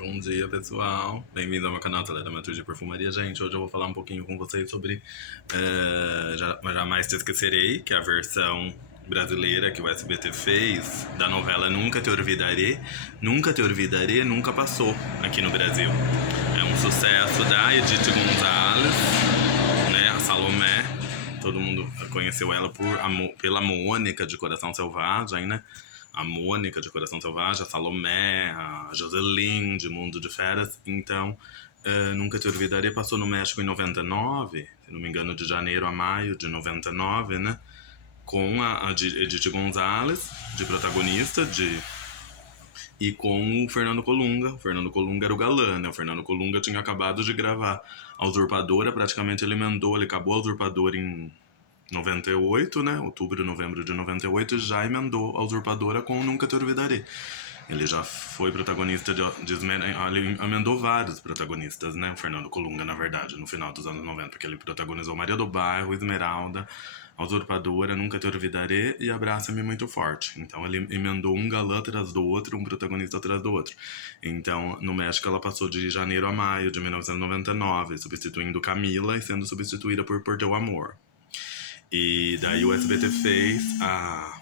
Bom dia, pessoal. Bem-vindo ao meu canal Telematur de Perfumaria. Gente, hoje eu vou falar um pouquinho com vocês sobre Jamais Te Esquecerei, que é a versão brasileira que o SBT fez da novela Nunca Te Olvidaré. Nunca Te Olvidaré nunca passou aqui no Brasil. É um sucesso da Edith Gonzalez, né, a Salomé. Todo mundo conheceu ela pela Mônica de Coração Selvagem, né? A Mônica de Coração Selvagem, a Salomé, a Joseline de Mundo de Feras. Então, Nunca Te Olvidaré passou no México em 99, se não me engano, de janeiro a maio de 99, né? Com a Edith Gonzalez, de protagonista, e com o Fernando Colunga. O Fernando Colunga era o galã, né? O Fernando Colunga tinha acabado de gravar A Usurpadora, praticamente ele emendou, ele acabou A Usurpadora em 98, né? Outubro, novembro de 98, e já emendou A Usurpadora com Nunca Te Olvidaré. Ele já foi protagonista de ele emendou vários protagonistas, né? O Fernando Colunga, na verdade, no final dos anos 90, porque ele protagonizou Maria do Bairro, Esmeralda, A Usurpadora, Nunca Te Olvidaré e Abraça-me Muito Forte. Então ele emendou um galã atrás do outro, um protagonista atrás do outro. Então, no México, ela passou de janeiro a maio de 1999, substituindo Camila e sendo substituída por Teu Amor. E daí o SBT fez a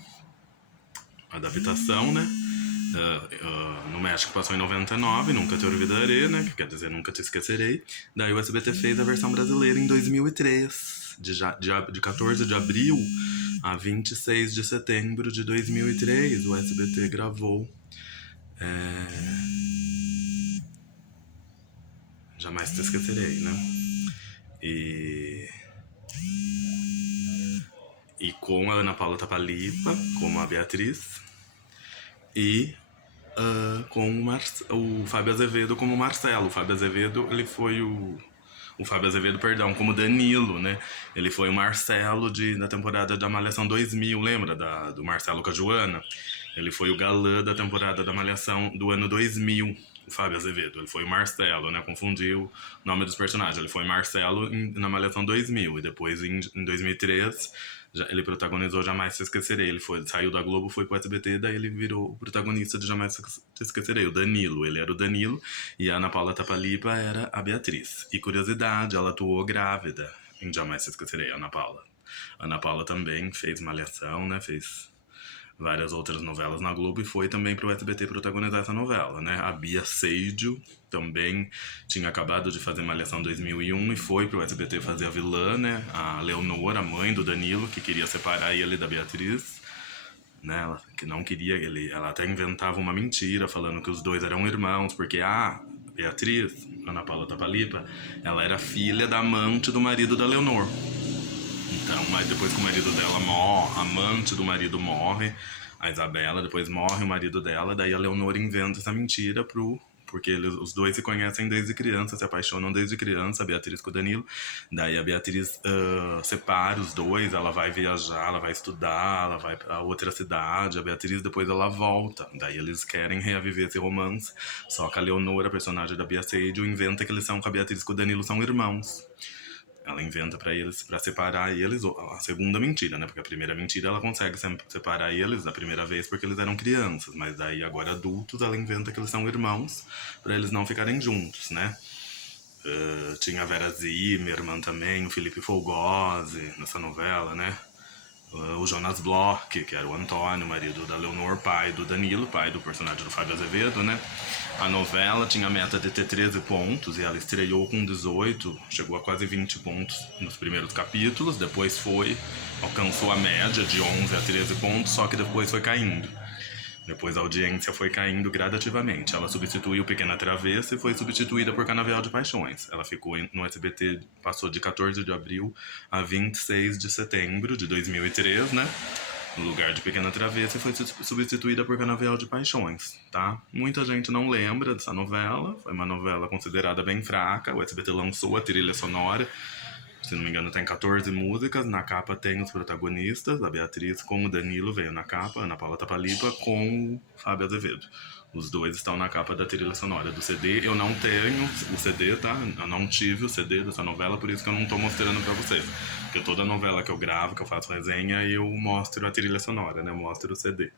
adaptação, né? No México passou em 99, Nunca Te Olvidaré, né? Que quer dizer Nunca Te Esquecerei. Daí o SBT fez a versão brasileira em 2003, de 14 de abril a 26 de setembro de 2003. O SBT gravou Jamais Te Esquecerei, né? E com a Ana Paula Tapalipa como a Beatriz e com o Fábio Azevedo como Marcelo. O Fábio Azevedo, ele foi o Fábio Azevedo, perdão, como Danilo, né? Ele foi o Marcelo da temporada da Malhação 2000, lembra? Do Marcelo com a Joana? Ele foi o galã da temporada da Malhação do ano 2000, o Fábio Azevedo. Ele foi o Marcelo, né? Confundiu o nome dos personagens. Ele foi Marcelo na Malhação 2000 e depois em 2003 ele protagonizou Jamais Te Esquecerei. Ele saiu da Globo, foi pro SBT, daí ele virou o protagonista de Jamais Te Esquecerei, o Danilo. Ele era o Danilo e a Ana Paula Tapalipa era a Beatriz. E curiosidade, ela atuou grávida em Jamais Te Esquecerei, a Ana Paula. A Ana Paula também fez Malhação, né? Fez várias outras novelas na Globo e foi também pro SBT protagonizar essa novela, né? A Bia Seidio também tinha acabado de fazer Malhação 2001 e foi pro SBT fazer a vilã, né? A Leonor, a mãe do Danilo, que queria separar ele da Beatriz, né? Ela, que não queria ele, ela até inventava uma mentira falando que os dois eram irmãos, porque a Beatriz, Ana Paula Tapalipa, ela era filha da amante do marido da Leonor. Então, mas depois que o marido dela morre, a amante do marido morre, a Isabela, depois morre o marido dela, daí a Leonor inventa essa mentira porque os dois se conhecem desde criança, se apaixonam desde criança, a Beatriz com o Danilo. Daí a Beatriz separa os dois, ela vai viajar, ela vai estudar, ela vai pra outra cidade, a Beatriz depois ela volta. Daí eles querem reaviver esse romance, só que a Leonor, a personagem da Bia Seidio, inventa que a Beatriz com o Danilo são irmãos. Ela inventa pra separar eles, a segunda mentira, né? Porque a primeira mentira ela consegue separar eles da primeira vez porque eles eram crianças, mas daí agora adultos ela inventa que eles são irmãos pra eles não ficarem juntos, né? Tinha a Vera Zimmermann também, o Felipe Folgose nessa novela, né? O Jonas Bloch, que era o Antônio, marido da Leonor, pai do Danilo, pai do personagem do Fábio Azevedo, né? A novela tinha a meta de ter 13 pontos e ela estreou com 18, chegou a quase 20 pontos nos primeiros capítulos, depois alcançou a média de 11 a 13 pontos, só que depois foi caindo. Depois a audiência foi caindo gradativamente. Ela substituiu Pequena Travessa e foi substituída por Canavial de Paixões. Ela ficou no SBT, passou de 14 de abril a 26 de setembro de 2003, né? No lugar de Pequena Travessa e foi substituída por Canavial de Paixões, tá? Muita gente não lembra dessa novela. Foi uma novela considerada bem fraca. O SBT lançou a trilha sonora. Se não me engano, tem 14 músicas. Na capa tem os protagonistas. A Beatriz com o Danilo veio na capa. A Ana Paula Tapalipa com o Fábio Azevedo. Os dois estão na capa da trilha sonora do CD. Eu não tenho o CD, tá? Eu não tive o CD dessa novela, por isso que eu não tô mostrando pra vocês. Porque toda novela que eu gravo, que eu faço resenha, eu mostro a trilha sonora, né? Eu mostro o CD.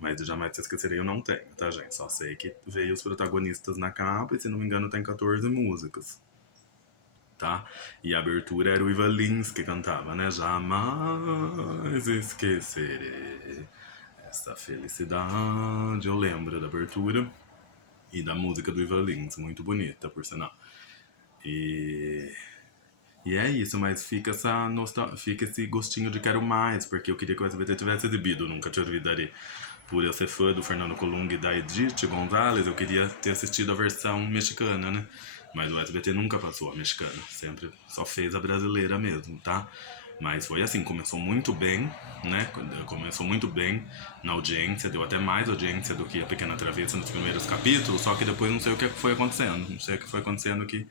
Mas de Jamais Te Esquecerei eu não tenho, tá, gente? Só sei que veio os protagonistas na capa e, se não me engano, tem 14 músicas, tá? E a abertura era o Ivan Lins que cantava, né? Jamais esquecerei essa felicidade. Eu lembro da abertura e da música do Ivan Lins, muito bonita, por sinal. E e é isso, mas fica fica esse gostinho de quero mais, porque eu queria que o SBT tivesse exibido Nunca Te Olvidarei. Por eu ser fã do Fernando Colunga e da Edith Gonzalez, eu queria ter assistido a versão mexicana, né? Mas o SBT nunca passou a mexicana, sempre só fez a brasileira mesmo, tá? Mas foi assim, começou muito bem, né? Começou muito bem na audiência, deu até mais audiência do que a Pequena Travessa nos primeiros capítulos, só que depois não sei o que foi acontecendo, não sei o que foi acontecendo que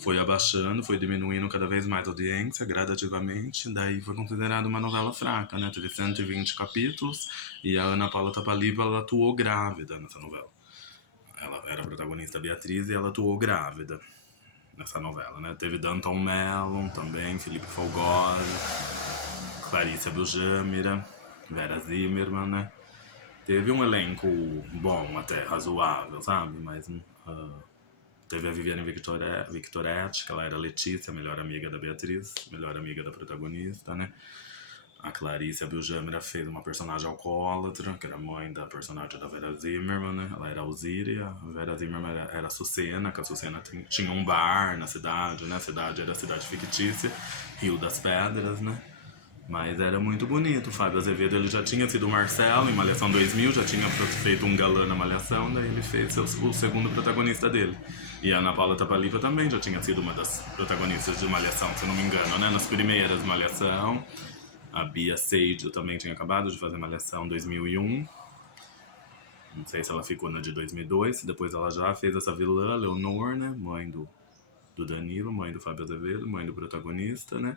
foi abaixando, foi diminuindo cada vez mais a audiência, gradativamente. Daí foi considerada uma novela fraca, né? Teve 120 capítulos e a Ana Paula Tapaliba, ela atuou grávida nessa novela. Ela era a protagonista Beatriz e ela atuou grávida nessa novela, né? Teve Danton Mellon também, Felipe Folgore, Clarice Abujamra, Vera Zimmermann, né? Teve um elenco bom, até razoável, sabe? Mas teve a Viviane Victoretti, que ela era Letícia, melhor amiga da Beatriz, melhor amiga da protagonista, né? A Clarice Abujamra fez uma personagem alcoólatra, que era mãe da personagem da Vera Zimmermann, né? Ela era Alzíria, a Vera Zimmermann era a Sucena, que a Sucena tinha um bar na cidade, né? A cidade era a cidade fictícia, Rio das Pedras, né? Mas era muito bonito. O Fábio Azevedo, ele já tinha sido o Marcelo em Malhação 2000, já tinha feito um galã na Malhação, daí ele fez o segundo protagonista dele. E a Ana Paula Tapalipa também já tinha sido uma das protagonistas de Malhação, se eu não me engano, né? Nas primeiras Malhação. A Bia Sage também tinha acabado de fazer Malhação 2001. Não sei se ela ficou na de 2002. Depois ela já fez essa vilã, Leonor, né? Mãe do Danilo, mãe do Fábio Azevedo, mãe do protagonista, né?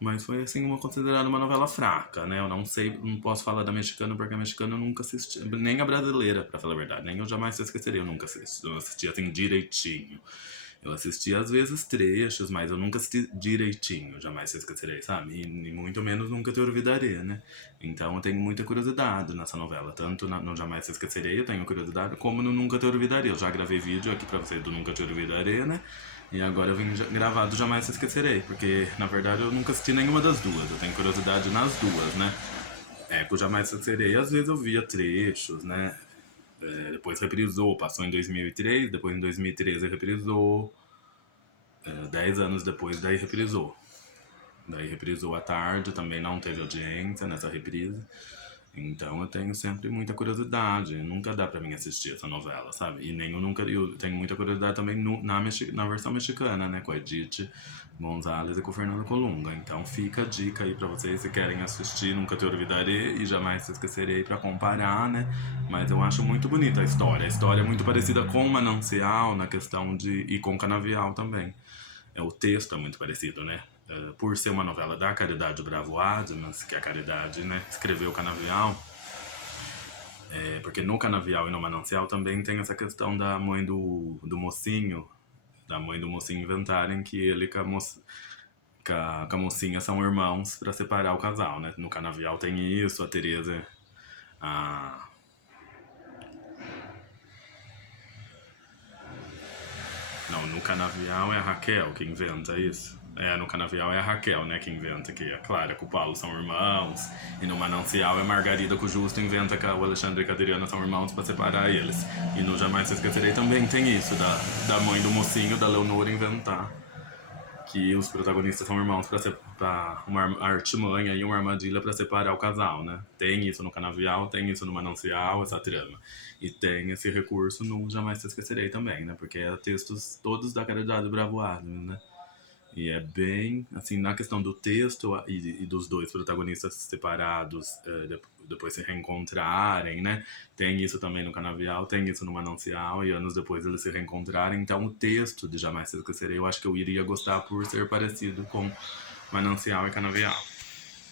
Mas foi, assim, considerada uma novela fraca, né? Eu não sei, não posso falar da mexicana, porque a mexicana eu nunca assisti, nem a brasileira, pra falar a verdade, nem eu Jamais Te Esquecerei, eu nunca assisti. Eu assisti, assim, direitinho. Eu assisti, às vezes, trechos, mas eu nunca assisti direitinho, Jamais Te Esquecerei, sabe? E muito menos Nunca Te Olvidarei, né? Então eu tenho muita curiosidade nessa novela, tanto no Jamais Te Esquecerei eu tenho curiosidade, como no Nunca Te Olvidarei. Eu já gravei vídeo aqui pra vocês do Nunca Te Olvidarei, né? E agora eu vim gravado Jamais Te Esquecerei, porque na verdade eu nunca assisti nenhuma das duas, eu tenho curiosidade nas duas, né? Com Jamais Te Esquecerei, às vezes eu via trechos, né? Depois reprisou, passou em 2003, depois em 2013 reprisou, 10 anos depois daí reprisou. Daí reprisou à tarde, também não teve audiência nessa reprise. Então eu tenho sempre muita curiosidade. Nunca dá pra mim assistir essa novela, sabe? E nem eu nunca. Eu tenho muita curiosidade também na versão mexicana, né? Com a Edith Gonzalez e com o Fernando Colunga. Então fica a dica aí pra vocês se querem assistir Nunca Te Olvidarei e Jamais Te Esquecerei pra comparar, né? Mas eu acho muito bonita a história. A história é muito parecida com Manancial na questão de. E com Canavial também. O texto é muito parecido, né? Por ser uma novela da Caridade Bravo Adams, que a Caridade, né, escreveu Canavial, porque no Canavial e no Manancial também tem essa questão da mãe do mocinho, da mãe do mocinho inventarem que ele com a mocinha são irmãos para separar o casal, né? No Canavial tem isso, a Tereza, a... Não, no Canavial é a Raquel que inventa isso. No Canavial é a Raquel, né, que inventa que a Clara com o Paulo são irmãos. E no Manancial é a Margarida com o Justo inventa que o Alexandre e a Cateriana são irmãos pra separar eles. E no Jamais Te Esquecerei também tem isso, da mãe do mocinho, da Leonor, inventar que os protagonistas são irmãos pra uma artimanha e uma armadilha pra separar o casal, né? Tem isso no Canavial, tem isso no Manancial, essa trama. E tem esse recurso no Jamais Te Esquecerei também, né? Porque é textos todos da Caridade Bravo Adams, né? E é bem, assim, na questão do texto e dos dois protagonistas separados, depois se reencontrarem, né? Tem isso também no Canavial, tem isso no Manancial, e anos depois eles se reencontrarem. Então o texto de Jamais Te Esquecerei, eu acho que eu iria gostar por ser parecido com Manancial e Canavial.